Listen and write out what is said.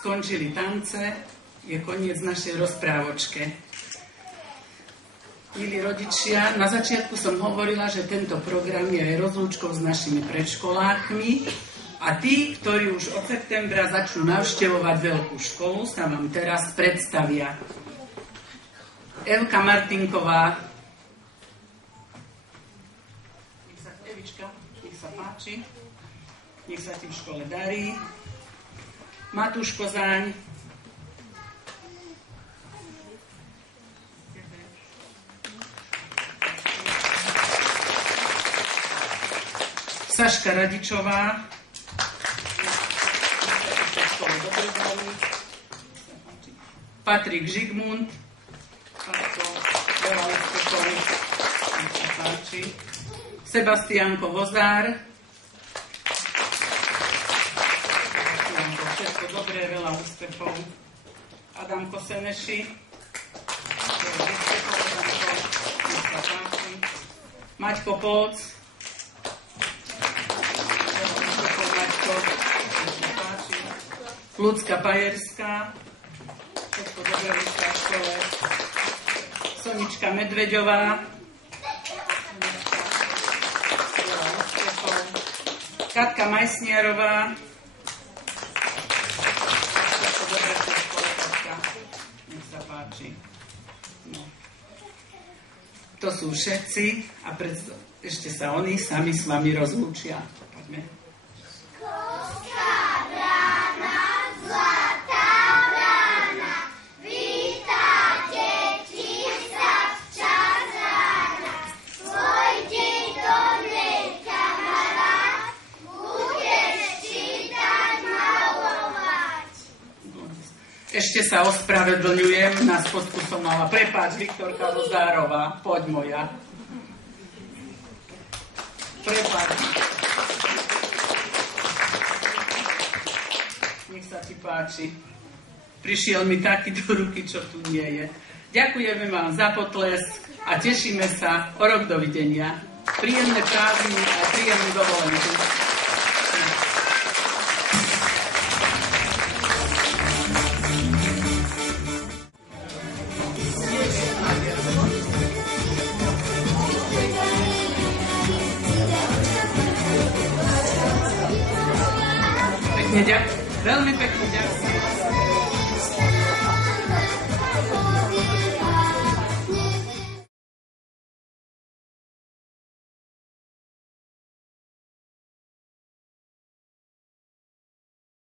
Skončili tance, je koniec našej rozprávočke. Milí rodičia, na začiatku som hovorila, že tento program je aj rozlúčkou s našimi predškolákmi a tí, ktorí už od septembra začnú navštevovať veľkú školu, sa vám teraz predstavia. Evka Martinková. Evička, nech sa páči. Nech sa ti v škole darí. Matúš Kozáň. Saška Radičová. Patrik Žigmund. Sebastiánko Vozár. Všetko dobré, veľa úspechov. Adamko Seneši. Maťko Polc. Ľudská Pajerská, všetko dobré v škole. Sonička Medveďová, Katka Majsniarová, všetko dobré v škole, Katka, nech sa páči. No. To sú všetci a ešte sa oni sami s vami rozlúčia. Poďme. Ešte sa ospravedlňujem, na spodku som mala. Prepáč, Viktorka Vozárová, poď moja. Prepáč. Nech sa ti páči. Prišiel mi taký do ruky, čo tu nie je. Ďakujeme vám za potlesk a tešíme sa o rok dovidenia. Príjemné prázdniny a príjemnú dovolenku. Veľmi pekne ďakujem.